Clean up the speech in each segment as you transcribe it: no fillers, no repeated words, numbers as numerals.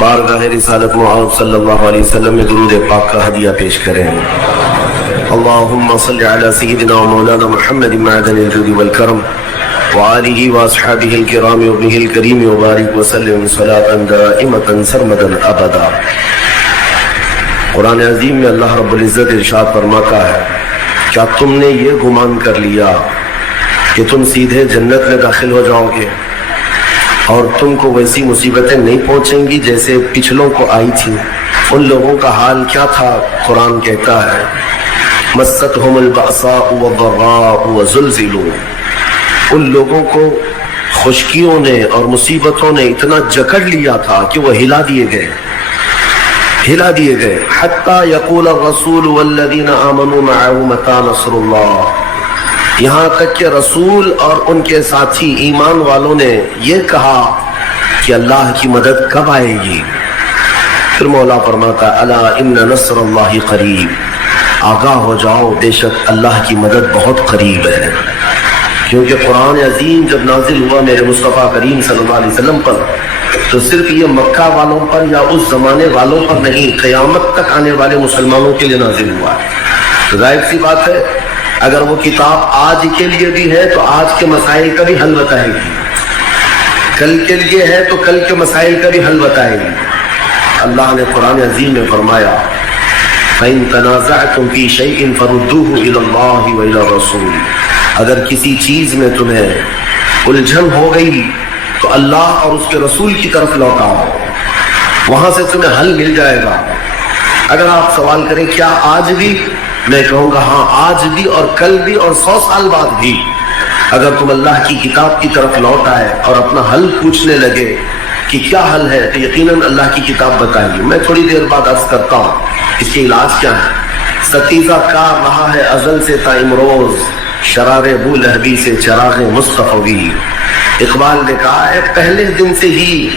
بارگاہ رسالت محمد صلی اللہ علیہ وسلم میں درود پاک کا ہدیہ پیش کریں۔ اللہم صلی علی سیدنا و مولانا محمد معدن الجود والکرم وآلہ واصحابہ الکرام وابنہ الکریم وبارک وسلم صلاة دائمة سرمدا ابدا۔ قرآن عظیم میں اللہ رب العزت ارشاد فرماتا ہے، کیا تم نے یہ گمان کر لیا کہ تم سیدھے جنت میں داخل ہو جاؤ گے اور تم کو ویسی مصیبتیں نہیں پہنچیں گی جیسے پچھلوں کو آئی تھی؟ ان لوگوں کا حال کیا تھا؟ قرآن کہتا ہے مستہم البأساء والضراء وزلزلوا، ان لوگوں کو خشکیوں نے اور مصیبتوں نے اتنا جکڑ لیا تھا کہ وہ ہلا دیے گئے حتی یقول الرسول والذین آمنوا معه متی نصر اللہ، یہاں تک کہ رسول اور ان کے ساتھی ایمان والوں نے یہ کہا کہ اللہ کی مدد کب آئے گی؟ پھر مولا فرماتا الا ان نصر اللہ قریب، آگاہ ہو جاؤ بے شک اللہ کی مدد بہت قریب ہے۔ کیونکہ قرآن عظیم جب نازل ہوا میرے مصطفیٰ کریم صلی اللہ علیہ وسلم پر، تو صرف یہ مکہ والوں پر یا اس زمانے والوں پر نہیں، قیامت تک آنے والے مسلمانوں کے لیے نازل ہوا ہے۔ تو ظاہر سی بات ہے اگر وہ کتاب آج کے لیے بھی ہے تو آج کے مسائل کا بھی حل بتائے گی، کل کے لیے ہے تو کل کے مسائل کا بھی حل بتائے گی۔ اللہ نے قرآن عظیم میں فرمایا فَإِن تَنَازَعْتُمْ فِي شَيْءٍ فَرُدُّوهُ إِلَى اللَّهِ وَإِلَى الرَّسُولِ، اگر کسی چیز میں تمہیں الجھن ہو گئی تو اللہ اور اس کے رسول کی طرف لوٹاؤ، وہاں سے تمہیں حل مل جائے گا۔ اگر آپ سوال کریں کیا آج بھی، میں کہوں گا ہاں آج بھی اور کل بھی اور 100 سال بعد بھی اگر تم اللہ کی کتاب کی طرف لوٹ آئے اور اپنا حل پوچھنے لگے کہ کیا حل ہے تو یقیناً اللہ کی کتاب بتائے گی۔ میں تھوڑی دیر بعد عرض کرتا ہوں اس کے علاج کیا ہے۔ ستیزہ کار رہا ہے ازل سے تا امروز، شرار ابو لہبی سے چراغ مصطفی۔ اقبال نے کہا ہے پہلے دن سے ہی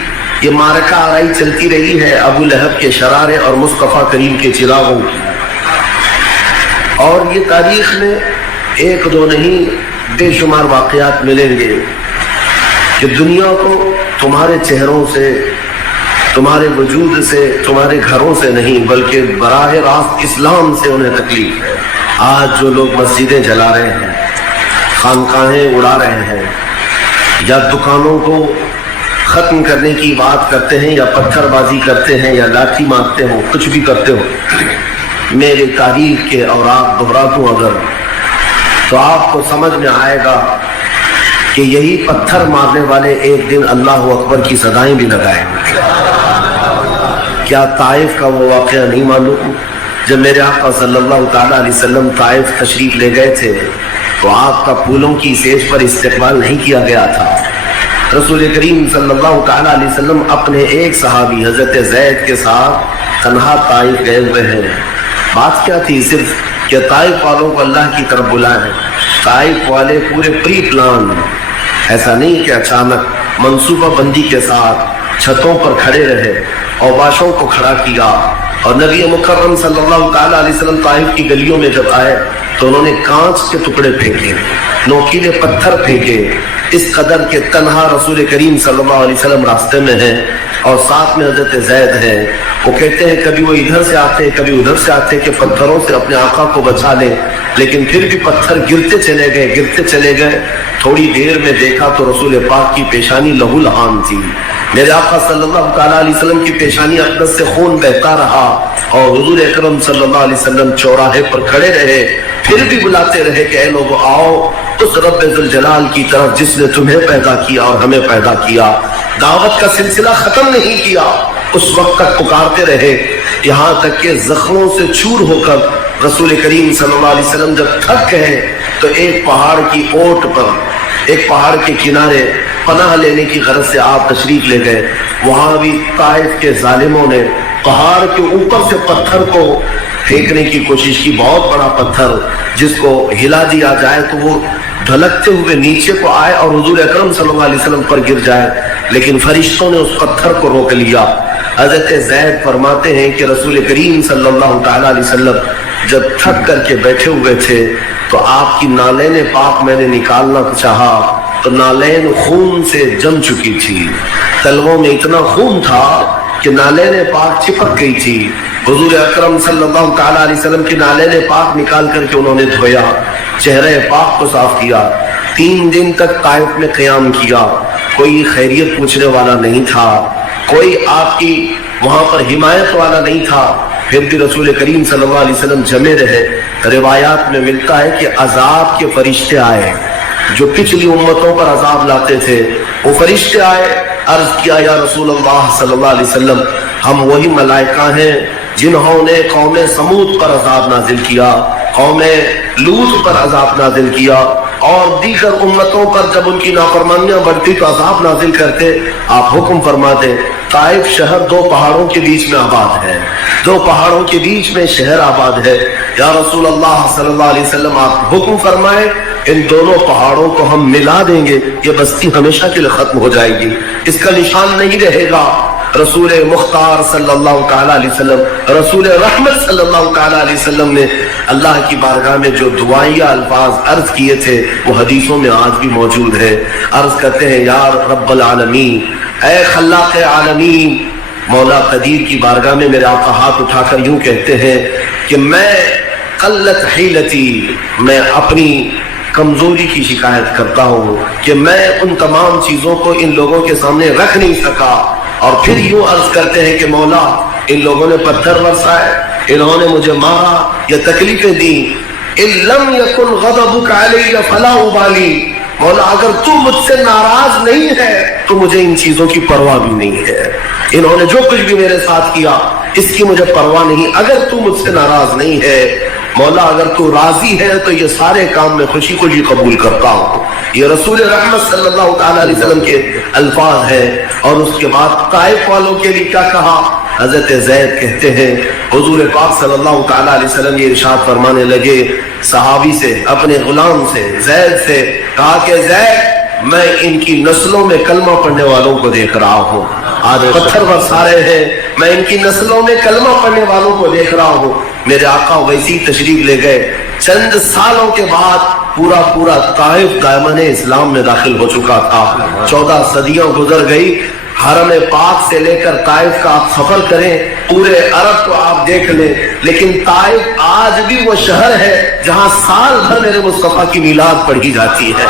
یہ معرکہ آرائی چلتی رہی ہے ابو لہب کے شرارے اور مصطفیٰ کریم کے چراغوں کی، اور یہ تاریخ میں ایک دو نہیں بے شمار واقعات ملیں گے کہ دنیا کو تمہارے چہروں سے، تمہارے وجود سے، تمہارے گھروں سے نہیں بلکہ براہ راست اسلام سے انہیں تکلیف ہے۔ آج جو لوگ مسجدیں جلا رہے ہیں، خانقاہیں اڑا رہے ہیں، یا دکانوں کو ختم کرنے کی بات کرتے ہیں، یا پتھر بازی کرتے ہیں، یا لاٹھی مارتے ہو، کچھ بھی کرتے ہو، میرے تاریخ کے اور آپ دہرا دوں اگر تو آپ کو سمجھ میں آئے گا کہ یہی پتھر مارنے والے ایک دن اللہ اکبر کی صدائیں بھی لگائیں گے۔ کیا طائف کا وہ واقعہ نہیں معلوم؟ جب میرے آقا صلی اللہ تعالیٰ علیہ وسلم طائف تشریف لے گئے تھے تو آپ کا پھولوں کی سیج پر استقبال نہیں کیا گیا تھا۔ رسول کریم صلی اللہ تعالیٰ علیہ وسلم اپنے ایک صحابی حضرت زید کے ساتھ تنہا طائف گئے ہوئے ہیں۔ بات کیا تھی؟ صرف کہ طائف والوں کو اللہ کی طرف بلائیں۔ طائف والے پورے پری پلان، ایسا نہیں کہ اچانک، منصوبہ بندی کے ساتھ چھتوں پر کھڑے رہے، اوباشوں کو کھڑا کیا، اور نبی مکرم صلی اللہ تعالیٰ علیہ وسلم طائف کی گلیوں میں جب آئے تو انہوں نے کانچ کے ٹکڑے پھینکے، نوکیلے پتھر پھینکے، اس قدر کہ تنہا رسول کریم صلی اللہ علیہ وسلم راستے میں ہیں اور ساتھ میں حضرت زید ہیں۔ وہ کہتے ہیں کبھی وہ ادھر سے آتے کبھی ادھر سے آتے کہ پتھروں سے اپنے آقا کو بچا لیں، لیکن پھر بھی پتھر گرتے چلے گئے۔ تھوڑی دیر میں دیکھا تو رسول پاک کی پیشانی لہو لہان تھی، میرے آقا صلی اللہ تعالیٰ علیہ وسلم کی پیشانی اقدس سے خون بہتا رہا، اور حضور اکرم صلی اللہ علیہ وسلم چوراہے پر کھڑے رہے، پھر بھی بلاتے رہے کہ اے لوگو آؤ اس رب ذوالجلال کی طرف جس نے تمہیں پیدا کیا اور ہمیں پیدا کیا۔ دعوت کا سلسلہ ختم نہیں کیا، اس وقت تک پکارتے رہے، یہاں تک کہ زخموں سے چور ہو کر رسول کریم صلی اللہ علیہ وسلم جب تھک گئے تو ایک پہاڑ کی اوٹ پر، ایک پہاڑ کے کنارے پناہ لینے کی غرض سے آپ تشریف لے گئے۔ وہاں بھی طائف کے ظالموں نے پہاڑ کے اوپر سے پتھر کو پھینکنے کی کوشش کی، بہت بڑا پتھر جس کو ہلا دیا جائے تو وہ ڈھلکتے ہوئے نیچے کو آئے اور حضور اکرم صلی اللہ علیہ وسلم پر گر جائے، لیکن فرشتوں نے اس پتھر کو روک لیا۔ حضرت زید فرماتے ہیں کہ رسول کریم صلی اللہ تعالیٰ علیہ وسلم جب تھک کر کے بیٹھے ہوئے تھے تو آپ کی نالین پاک میں نے نکالنا چاہا تو نالین خون سے جم چکی تھی، تلووں میں اتنا خون تھا کہ نالین پاک چپک گئی تھی. حضور اکرم صلی اللہ تعالیٰ علیہ وسلم کی نالین پاک نکال کر کے انہوں نے دھویا, چہرے پاک کو صاف کیا. 3 دن تک طائف میں قیام کیا. کوئی خیریت پوچھنے والا نہیں تھا, کوئی آپ کی وہاں پر حمایت والا نہیں تھا. پھر بھی رسول کریم صلی اللہ علیہ وسلم جمے رہے. روایات میں ملتا ہے کہ عذاب کے فرشتے آئے جو پچھلی امتوں پر عذاب لاتے تھے. وہ فرشتے آئے, عرض کیا یا رسول اللہ صلی اللہ علیہ وسلم, ہم وہی ملائکہ ہیں جنہوں نے قوم سمود پر عذاب نازل کیا, قوم لوط پر عذاب نازل کیا, اور دیگر امتوں پر جب ان کی نافرمانیاں بڑھتی تو عذاب نازل کرتے. آپ حکم فرما دیں. طائف شہر 2 پہاڑوں کے بیچ میں آباد ہے, 2 پہاڑوں کے بیچ میں شہر آباد ہے. یا رسول اللہ صلی اللہ علیہ وسلم آپ حکم فرمائے ان دونوں پہاڑوں کو ہم ملا دیں گے, یہ بستی ہمیشہ کے لیے ختم ہو جائے گی, اس کا نشان نہیں رہے گا. رسول مختار صلی اللہ تعالیٰ علیہ وسلم, رسول رحمت صلی اللہ تعالیٰ علیہ وسلم نے اللہ کی بارگاہ میں جو دعائیہ الفاظ عرض کیے تھے وہ حدیثوں میں آج بھی موجود ہے. عرض کرتے ہیں یا رب العالمین, اے خلاق عالمین, مولا قدیر کی بارگاہ میں میرے آقا ہاتھ اٹھا کر یوں کہتے ہیں کہ میں قلت حیلتی, میں اپنی کمزوری کی شکایت کرتا ہوں کہ میں ان تمام چیزوں کو ان لوگوں کے سامنے رکھ نہیں سکا. اور پھر یوں عرض کرتے ہیں کہ مولا ان لوگوں نے پتھر برسائے, انہوں نے مجھے مارا یا تکلیفیں دی. ان لم یکن غضبک علی فلا ابالی, مولا اگر تو مجھ سے ناراض نہیں ہے تو مجھے ان چیزوں کی پرواہ بھی نہیں ہے. انہوں نے جو کچھ بھی میرے ساتھ کیا اس کی مجھے پرواہ نہیں. اگر تو مجھ سے ناراض نہیں ہے مولا, اگر تو راضی ہے تو یہ سارے کام میں خوشی خوشی قبول کرتا ہوں. یہ رسول رحمت صلی اللہ تعالیٰ علیہ وسلم کے الفاظ ہیں. اور اس کے بعد طائف والوں کے لیے کیا کہا؟ حضرت زید کہتے ہیں حضور پاک صلی اللہ تعالیٰ علیہ وسلم یہ ارشاد فرمانے لگے صحابی سے, اپنے غلام سے, زید سے, کہا کہ زید میں ان کی نسلوں میں کلمہ پڑھنے والوں کو دیکھ رہا ہوں. آج پتھر برسا رہے ہیں, میں ان کی نسلوں میں کلمہ پڑھنے والوں کو دیکھ رہا ہوں. میرے آقا ویسی تشریف لے گئے. چند سالوں کے بعد پورا طائف دامن اسلام میں داخل ہو چکا تھا. 14 صدیاں گزر گئی. حرم پاک سے لے کر طائف کا آپ سفر کریں, پورے عرب کو آپ دیکھ لیں, لیکن طائف آج بھی وہ شہر ہے جہاں سال بھر میرے مصطفیٰ کی میلاد پڑھی جاتی ہے.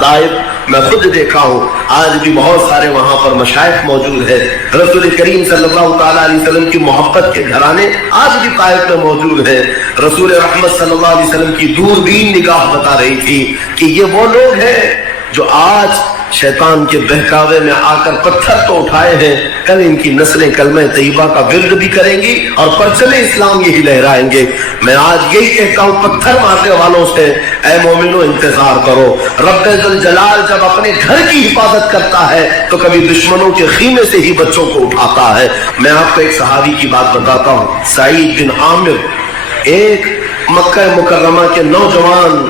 طائف میں خود دیکھا ہوں, آج بھی بہت سارے وہاں پر مشائخ موجود ہیں. رسول کریم صلی اللہ تعالیٰ علیہ وسلم کی محبت کے گھرانے آج بھی طائف میں موجود ہیں. رسول رحمت صلی اللہ علیہ وسلم کی دوربین نگاہ بتا رہی تھی کہ یہ وہ لوگ ہیں جو آج شیطان کے بہکاوے میں آ کر پتھر تو اٹھائے ہیں, کل ان کی نسلیں کلمہ طیبہ کا ورد بھی کریں گی اور پرچم اسلام یہی لہرائیں گے. میں آج یہی کہتا ہوں پتھر مارنے والوں سے, اے مومنو انتظار کرو. رب ذوالجلال جب اپنے گھر کی حفاظت کرتا ہے تو کبھی دشمنوں کے خیمے سے ہی بچوں کو اٹھاتا ہے. میں آپ کو ایک صحابی کی بات بتاتا ہوں, سعید بن عامر, ایک مکہ مکرمہ کے نوجوان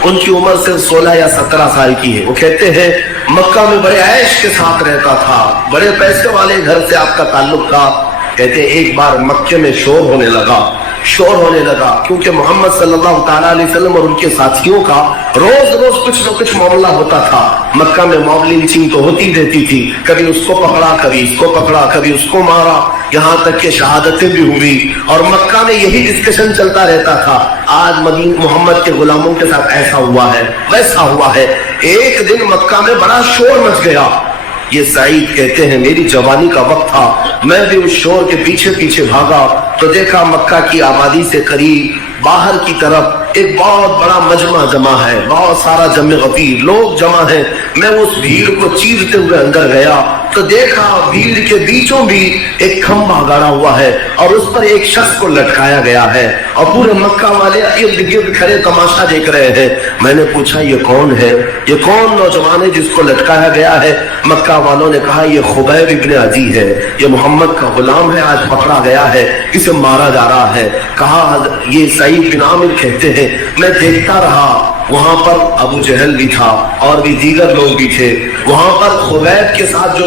ان کی عمر صرف 16 یا 17 سال کی ہے. وہ کہتے ہیں مکہ میں بڑے عیش کے ساتھ رہتا تھا, بڑے پیسے والے گھر سے آپ کا تعلق تھا. کہتے ہیں ایک بار مکے میں شور ہونے لگا کیونکہ محمد صلی اللہ تعالیٰ علیہ وسلم اور ان کے ساتھیوں کا روز کچھ نہ کچھ معاملہ ہوتا تھا. مکہ میں موب لنچنگ تو ہوتی رہتی تھی, کبھی اس کو پکڑا, کبھی اس کو پکڑا, کبھی اس کو مارا, یہاں تک کہ شہادتیں بھی ہوئی. اور مکہ میں یہی ڈسکشن چلتا رہتا تھا. آج محمد کے غلاموں کے ساتھ ایسا ہوا ہے, ویسا ہوا ہے. ایک دن مکہ میں بڑا شور مچ گیا. یہ سعید کہتے ہیں میری جوانی کا وقت تھا, میں بھی اس شور کے پیچھے بھاگا تو دیکھا مکہ کی آبادی سے قریب باہر کی طرف ایک بہت بڑا مجمع جمع ہے, بہت سارا جمع غفیر لوگ جمع ہیں. میں اس بھیڑ کو چیرتے ہوئے اندر گیا تو دیکھا بھیڑ کے بیچوں بھی ایک کھمبا گاڑا ہوا ہے اور اس پر ایک شخص کو لٹکایا گیا ہے اور پورے مکہ والے ارد گرد کھڑے تماشا دیکھ رہے ہیں. میں نے پوچھا یہ کون ہے, یہ کون نوجوان ہے جس کو لٹکایا گیا ہے؟ مکہ والوں نے کہا یہ خبیب ابن عدی ہے, یہ محمد کا غلام ہے, آج پکڑا گیا ہے, اسے مارا جا رہا ہے. کہا یہ سعید بن عامر کہتے ہیں میں دیکھتا رہا, وہاں پر ابو جہل بھی تھا اور بھی دیگر لوگ بھی تھے. وہاں پر خبیب کے ساتھ جو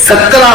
17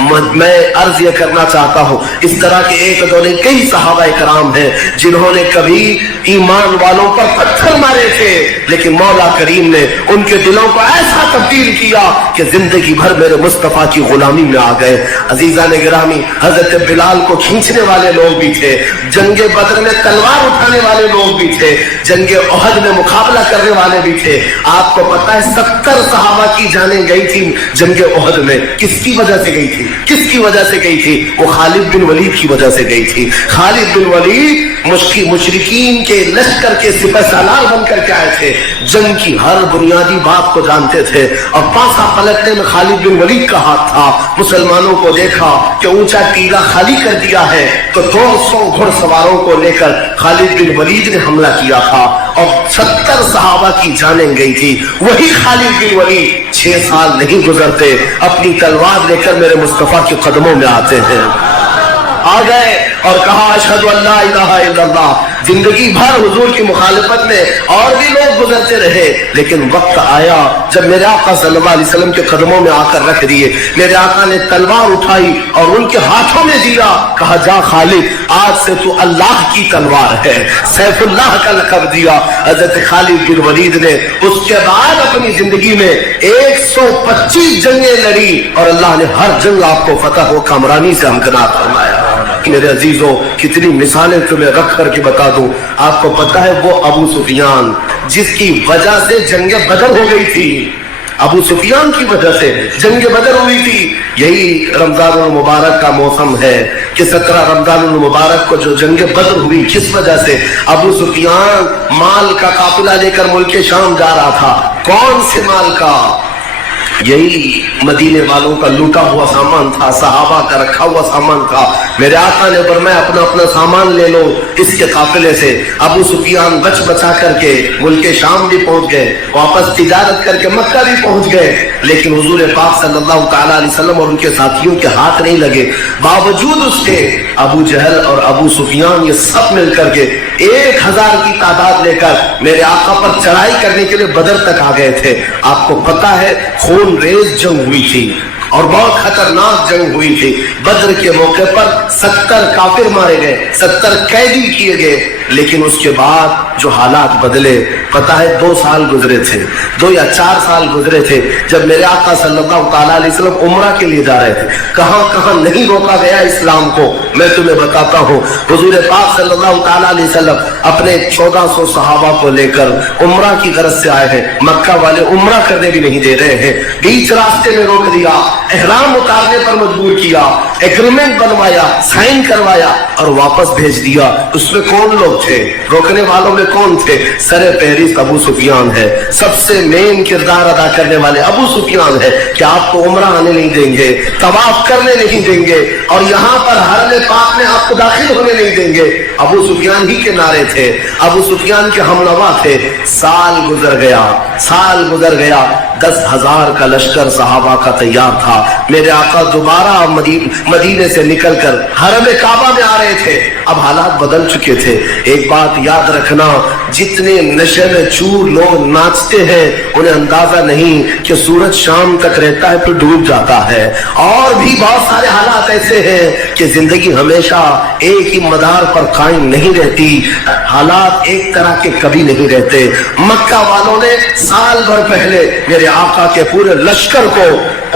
میں عرض یہ کرنا چاہتا ہوں، اس طرح کے ایک دو نہیں کئی صحابہ کرام ہیں جنہوں نے کبھی ایمان والوں پر پتھر مارے تھے، لیکن مولا کریم نے ان کے دلوں کو ایسا تبدیل کیا کہ زندگی بھر میرے مصطفیٰ کی غلامی میں آ گئے۔ عزیزان گرامی، حضرت بلال کو کھینچنے والے لوگ بھی تھے، جنگ بدر میں تلوار اٹھانے والے لوگ بھی تھے، جنگ احد میں مقابلہ کرنے والے بھی تھے۔ آپ کو پتا ہے 70 صحابہ کی جانیں گئی تھی جنگ احد میں، کس کی وجہ سے گئی تھی؟ کس کی وجہ سے گئی تھی؟ وہ خالد بن ولید کی وجہ سے گئی تھی۔ خالد بن ولید مشرکین کے لشکر کے سپہ سالار بن کر کے آئے تھے، جنگ کی ہر بنیادی بات کو جانتے تھے، اور پاسا پلٹنے میں خالد بن ولید کا ہاتھ تھا۔ مسلمانوں کو دیکھا کہ اونچا ٹیلا خالی کر دیا ہے تو 200 گھڑ سواروں کو لے کر خالد بن ولید نے حملہ کیا تھا اور 70 صحابہ کی جانیں گئی تھی۔ وہی خالد بن ولید 6 سال نہیں گزرتے اپنی تلوار لے کر میرے مصطفیٰ کے قدموں میں آتے ہیں، آ گئے اور کہا اشہد ان لا الہ الا اللہ۔ زندگی بھر حضور کی مخالفت میں اور بھی لوگ گزرتے رہے، لیکن وقت آیا جب میرے آقا صلی اللہ علیہ وسلم کے قدموں میں آ کر رکھ دیے۔ میرے آقا نے تلوار اٹھائی اور ان کے ہاتھوں میں دیا، کہا جا خالد، آج سے تو اللہ کی تلوار ہے، سیف اللہ کا لقب دیا۔ حضرت خالد بن ولید نے اس کے بعد اپنی زندگی میں 125 جنگیں لڑی اور اللہ نے ہر جنگ آپ کو فتح و کامرانی سے ہمکنار فرمایا۔ میرے عزیزوں، کتنی مثالیں تمہیں رکھ کر کے بتا دوں۔ آپ کو پتا ہے وہ ابو سفیان جس کی وجہ سے جنگ بدر ہو گئی تھی، ابو سفیان کی وجہ سے جنگ بدر ہوئی تھی۔ یہی رمضان المبارک کا موسم ہے کہ 17 رمضان المبارک کو جو جنگ بدر ہوئی، کس وجہ سے؟ ابو سفیان مال کا قافلہ لے کر ملک شام جا رہا تھا۔ کون سے مال کا؟ یہی مدینے والوں کا لوٹا ہوا سامان تھا، صحابہ کا رکھا ہوا سامان تھا۔ میرے آقا نے فرمایا اپنا اپنا سامان لے لو اس کے قافلے سے۔ ابو سفیان بچ بچا کر کے ملک شام بھی پہنچ گئے، واپس تجارت کر کے مکہ بھی پہنچ گئے، لیکن حضور پاک صلی اللہ تعالی علیہ وسلم اور ان کے ساتھیوں کے ہاتھ نہیں لگے۔ باوجود اس کے ابو جہل اور ابو سفیان یہ سب مل کر کے 1000 کی تعداد لے کر میرے آقا پر چڑھائی کرنے کے لیے بدر تک آ گئے تھے۔ آپ کو پتا ہے خون ریز جنگ ہوئی تھی اور بہت خطرناک جنگ ہوئی تھی۔ بدر کے موقع پر 70 کافر مارے گئے، 70 قیدی کیے گئے، لیکن اس کے بعد جو حالات بدلے، پتہ ہے 2 سال گزرے تھے، 2 یا 4 سال گزرے تھے جب میرے آقا صلی اللہ تعالیٰ علیہ وسلم عمرہ کے لیے جا رہے تھے۔ کہاں کہاں نہیں روکا گیا اسلام کو، میں تمہیں بتاتا ہوں۔ حضور پاک صلی اللہ تعالیٰ علیہ وسلم اپنے 1400 صحابہ کو لے کر عمرہ کی غرض سے آئے ہیں، مکہ والے عمرہ کرنے بھی نہیں دے رہے ہیں، بیچ راستے میں روک دیا، احرام اتارنے پر مجبور کیا، ایگریمنٹ بنوایا، سائن کروایا اور واپس بھیج دیا۔ اس میں کون لوگ تھے؟ روکنے والوں میں کون تھے؟ سر فہرست ابو سفیان ہے، سب سے مین کردار ادا کرنے والے ابو سفیان ہے کہ آپ کو عمرہ آنے نہیں دیں گے، طواف کرنے نہیں دیں گے، اور یہاں پر حرم پاک میں آپ کو داخل ہونے نہیں دیں گے۔ ابو سفیان ہی کے نعرے تھے، ابو سفیان کے ہمنوا تھے۔ سال گزر گیا، سال گزر گیا، 10,000 کا لشکر صحابہ کا تیار تھا۔ میرے آقا دوبارہ مدینے سے نکل کر حرم کعبہ میں آ رہے تھے۔ اب حالات بدل چکے تھے۔ ایک بات یاد رکھنا، جتنے نشے میں چور لوگ ناچتے ہیں انہیں اندازہ نہیں کہ سورج شام تک رہتا ہے پھر ڈوب جاتا ہے، اور بھی بہت سارے حالات ایسے ہیں کہ زندگی ہمیشہ ایک ہی مدار پر قائم نہیں رہتی، حالات ایک طرح کے کبھی نہیں رہتے۔ مکہ والوں نے سال بھر پہلے میرے آقا کے پورے لشکر کو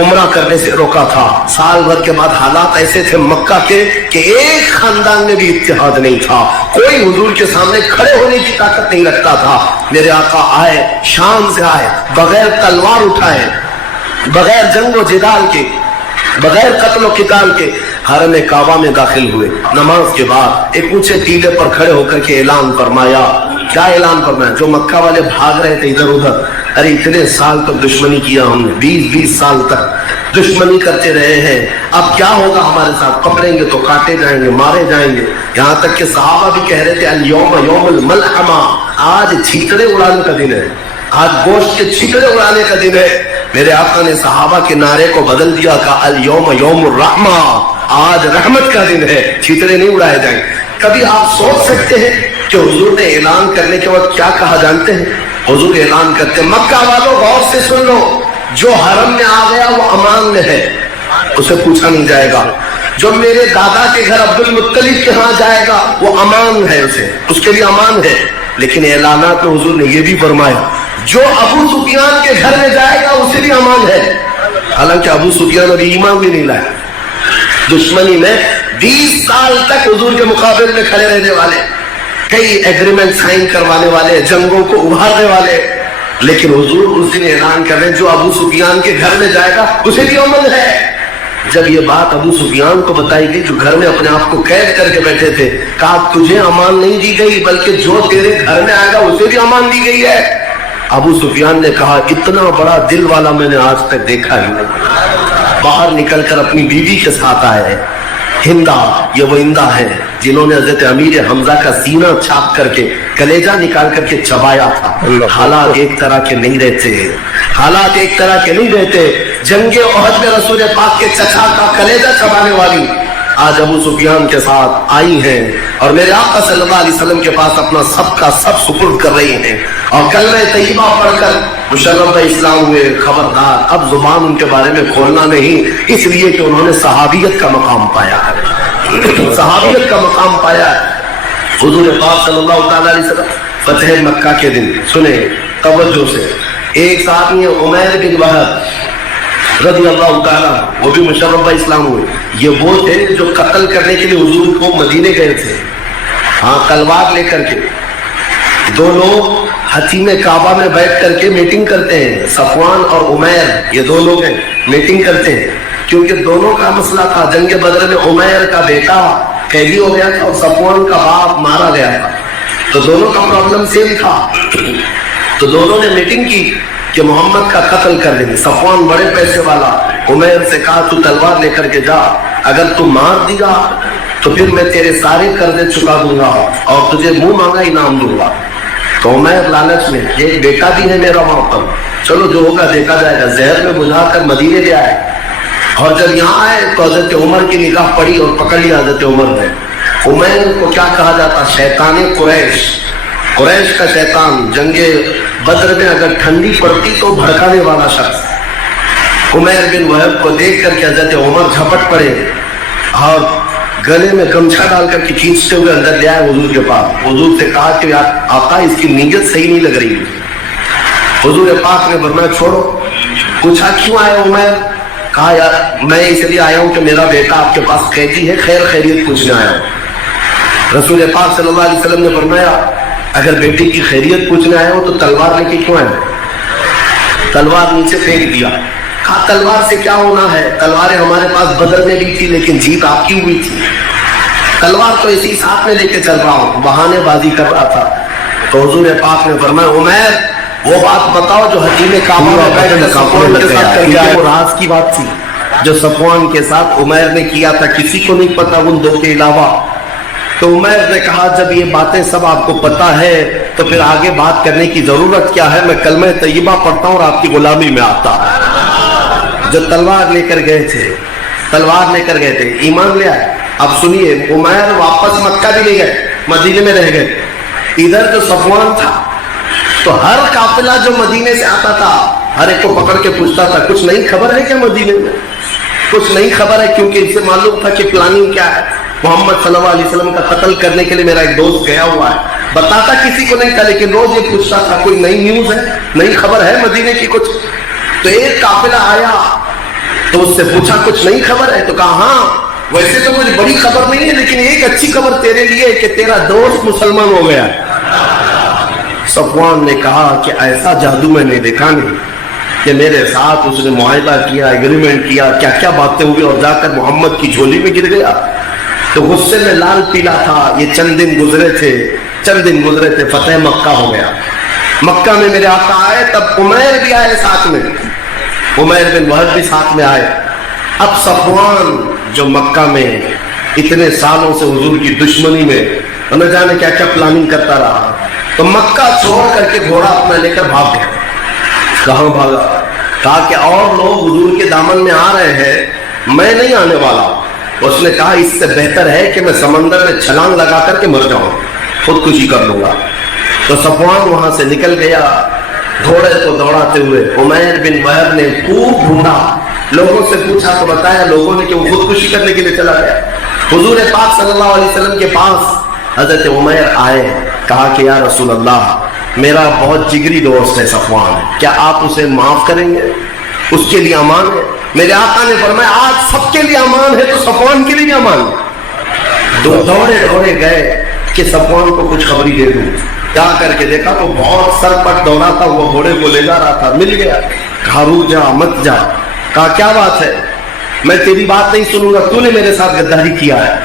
عمرہ کرنے سے روکا تھا۔ سال بھر کے بعد حالات ایسے تھے مکہ کے کہ ایک خاندان میں بھی اتحاد نہیں تھا، کوئی حضور کے سامنے کھڑے ہونے کی طاقت نہیں رکھتا تھا۔ میرے آقا آئے، شام سے آئے، بغیر تلوار اٹھائے، بغیر جنگ و جدال کے، بغیر قتل و قتال کے حرم کعبہ میں داخل ہوئے۔ نماز کے بعد ایک اونچے ٹیلے پر کھڑے ہو کر کے اعلان فرمایا۔ کیا اعلان فرمایا؟ جو مکہ والے بھاگ رہے تھے ادھر ادھر، ارے اتنے سال تک دشمنی کیا ہم نے، 20 سال تک دشمنی کرتے رہے ہیں، اب کیا ہوگا ہمارے ساتھ؟ پکڑیں گے تو کاٹے جائیں گے، مارے جائیں گے۔ یہاں تک کہ صحابہ بھی کہہ رہے تھے الیوم یوم الملحمہ، آج چھیتڑے اڑانے کا دن ہے، آج گوشت کے چھیتڑے اڑانے کا دن ہے۔ میرے آقا نے صحابہ کے نعرے کو بدل دیا، کہا الیوم یوم الرحمہ، آج رحمت کا دن ہے، چھیتڑے نہیں اڑائے جائیں۔ کبھی آپ سوچ سکتے ہیں کہ حضور نے اعلان کرنے کے وقت کیا کہا جانتے ہیں؟ حضور اعلان کرتے ہیں، مکہ والوں غور سے سن لو، جو حرم میں آ گیا وہ امان میں ہے، اسے پوچھا نہیں جائے گا. جو میرے دادا کے گھر عبد المطلب کے ہاں جائے گا وہ امان ہے, اسے اس کے لیے امان ہے. لیکن اعلانات میں حضور نے یہ بھی فرمایا جو ابو سفیان کے گھر میں جائے گا اسے بھی امان ہے. حالانکہ ابو سفیان ابھی ایمان بھی نہیں لایا. دشمنی میں 20 سال تک حضور کے مقابل میں کھڑے رہنے والے, کئی ایگریمنٹ سائن کروانے والے, جنگوں کو ابھارنے والے, لیکن حضور اس دن اعلان کر رہے جو ابو سفیان کے گھر میں جائے گا اسے بھی امن ہے. جب یہ بات ابو سفیان کو بتائی گئی جو گھر میں اپنے آپ کو قید کر کے بیٹھے تھے, کہا تجھے امان نہیں دی گئی بلکہ جو تیرے گھر میں آئے گا اسے بھی امان دی گئی ہے. ابو سفیان نے کہا اتنا بڑا دل والا میں نے آج تک دیکھا ہی نہیں. باہر نکل کر اپنی بیوی کے ساتھ آئے. ہندا, یہ وہ ہندا ہے جنہوں نے حضرت امیر حمزہ کا سینہ چھاپ کر کے کلیجہ نکال کر کے چبایا تھا. حالات ایک طرح کے نہیں رہتے, حالات ایک طرح کے نہیں رہتے. جنگ احد میں رسول پاک کے چچا کا کلیجہ چبانے والی آج ابو سفیان کے ساتھ آئی ہیں اور میرے آقا صلی اللہ علیہ وسلم کے پاس اپنا سب کا سب سپرد کر رہی ہیں اور کلمہ طیبہ پڑھ کر مشرف اسلام ہوئے. خبردار, اب زبان ان کے بارے میں کھولنا نہیں, اس لیے کہ انہوں نے صحابیت کا مقام پایا ہے, صحابیت کا مقام پایا ہے. حضور پاک صلی اللہ تعالی علیہ وسلم فتح مکہ کے دن سنیں توجہ سے, ایک صحابی عمیر بن وہب رضی اللہ تعالیٰ, وہ بھی مشرف اسلام ہوئے. یہ وہ تھے جو قتل کرنے کے لیے حضور کو مدینے گئے تھے, ہاں تلوار لے کر کے. دو لوگ حتیم کعبہ میں بیٹھ کر کے میٹنگ کرتے ہیں, صفوان اور عمیر, یہ دو لوگ ہیں میٹنگ کرتے ہیں, کیونکہ دونوں کا مسئلہ تھا. جنگ بدر میں عمیر کا بیٹا قیدی ہو گیا تھا اور صفوان کا باپ مارا گیا تھا, تو دونوں کا پرابلم سیم تھا. تو دونوں نے میٹنگ کی کہ محمد کا قتل کر دیں گے. صفوان بڑے پیسے والا, عمیر سے کہا تو تلوار لے کر کے جا, اگر تو مار دیا تو پھر میں تیرے سارے قرضے چکا دوں گا اور تجھے منہ مانگا انعام دوں گا. تو عمیر لالچ میں, یہ بیٹا بھی ہے میرا وہاں پر, چلو جو ہوگا دیکھا جائے گا, زہر میں بجھا کر مدینے لے آئے. اور جب یہاں آئے تو حضرت عمر کی نگاہ پڑی اور پکڑ لیا حضرت عمر نے. عمیر کو کیا کہا جاتا, شیطان قریش, قریش کا شیطان. جنگ بدر میں اگر ٹھنڈی پڑتی تو بھڑکانے والا شخص. عمیر بن وہب کو دیکھ کر کے حضرت عمر جھپٹ پڑے اور گلے میں گمچھا ڈال کر کے کھینچتے ہوئے اندر لے آئے حضور کے پاس. حضور سے کہا کہ آقا اس کی نیت صحیح نہیں لگ رہی. حضور پاک نے فرمایا چھوڑو. پوچھا کیوں آئے عمیر, کہا یار میں اس لیے آیا ہوں کہ میرا بیٹا آپ کے پاس قیدی ہے, خیر خیریت پوچھنے آیا ہوں. رسول پاک صلی اللہ علیہ وسلم نے فرمایا اگر بیٹی کی خیریت پوچھنے آئے ہو تو تلوار لے کے کیوں آئے. تلوار نیچے پھینک دیا. کہا تلوار سے کیا ہونا ہے, تلواریں ہمارے پاس بدر میں بھی تھی لیکن جیت آپ کی ہوئی تھی. تلوار تو اسی ساتھ میں لے کے چل رہا ہوں, بہانے بازی کر رہا تھا. تو حضور پاک نے فرمایا عمیر وہ بات بتاؤ جو حتیم کعبہ میں بیٹھ کر صفوان کے ساتھ کر گیا. وہ راز کی بات تھی جو صفوان کے ساتھ عمیر نے کیا تھا, کسی کو نہیں پتا ان دو کے علاوہ. تو عمیر نے کہا جب یہ باتیں سب آپ کو پتا ہے تو پھر آگے بات کرنے کی ضرورت کیا ہے, میں کلمہ طیبہ پڑھتا ہوں اور آپ کی غلامی میں آتا. جو تلوار لے کر گئے تھے, تلوار لے کر گئے تھے, ایمان لے آئے. اب سنیے, عمیر واپس مکہ بھی لے گئے, مدینے میں رہ گئے. ادھر جو صفوان تھا تو ہر قافلہ جو مدینے سے آتا تھا ہر ایک کو پکڑ کے پوچھتا تھا کچھ نہیں خبر ہے کیا مدینے میں, کچھ نہیں خبر ہے, کیونکہ اسے معلوم تھا کہ پلاننگ کیا ہے. محمد صلی اللہ علیہ وسلم کا قتل کرنے کے لیے میرا ایک دوست گیا ہوا ہے. بتاتا کسی کو نہیں تھا لیکن روز یہ پوچھتا تھا کوئی نئی نیوز ہے, نئی خبر ہے مدینے کی کچھ. تو ایک قافلہ آیا تو اس سے پوچھا کچھ نئی خبر ہے, تو کہا ہاں ویسے تو کچھ بڑی خبر نہیں ہے لیکن ایک اچھی خبر تیرے لیے کہ تیرا دوست مسلمان ہو گیا. صفوان نے کہا کہ ایسا جادو میں نے دیکھا نہیں کہ میرے ساتھ اس نے معاہدہ کیا, ایگریمنٹ کیا, کیا کیا باتیں ہوئی اور جا کر محمد کی جھولی میں گر گیا. تو غصے میں لال پیلا تھا. یہ چند دن گزرے تھے, فتح مکہ ہو گیا. مکہ میں میرے آقا آئے تب عمیر بھی آئے ساتھ میں, عمیر بن وہب بھی ساتھ میں آئے. اب صفوان جو مکہ میں اتنے سالوں سے حضور کی دشمنی میں نہ جانے کیا کیا پلاننگ کرتا رہا, تو مکہ چھوڑ کر کے گھوڑا اپنا لے کر بھاگ گیا. کہاں بھاگا, کہا کہ اور لوگ حضور کے دامن میں آ رہے ہیں, میں نہیں آنے والا. اس نے کہا اس سے بہتر ہے کہ میں سمندر میں چھلانگ لگا کر کے مر جاؤں, خودکشی کر لوں گا. تو صفوان وہاں سے نکل گیا گھوڑے کو دوڑاتے ہوئے. عمیر بن وہب نے خوب ڈھونڈا لوگوں سے پوچھا تو بتایا لوگوں نے کہ وہ خودکشی کرنے کے لیے چلا گیا. حضور پاک صلی اللہ علیہ وسلم کے پاس حضرت عمیر آئے, کہا کہ یا رسول اللہ, میرا بہت جگری دوست ہے صفوان, کیا آپ اسے معاف کریں گے؟ اس کے لیے امان ہے. میرے آقا نے فرمایا آج سب کے لیے امان ہے تو صفوان کے لیے امان ہے. دوڑے گئے کہ صفوان کو کچھ خبری دے دوں. جا کر کے دیکھا تو بہت سر پٹ دوڑاتا ہوا گھوڑے کو لے جا رہا تھا, مل گیا. کہا رو جا مت جا. کہا کیا بات ہے؟ میں تیری بات نہیں سنوں گا, تو نے میرے ساتھ غداری کیا ہے.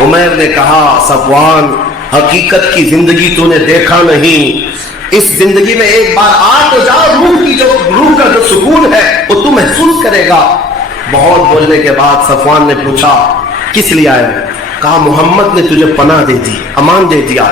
عمیر نے کہا صفوان, حقیقت کی زندگی تو نے دیکھا نہیں, اس زندگی میں ایک بار آ تو جا, روح کا جو سکون ہے وہ تو محسوس کرے گا. بہت بولنے کے بعد صفوان نے پوچھا کس لیے آئے؟ کہا محمد نے تجھے پناہ دے دی, امان دے دیا,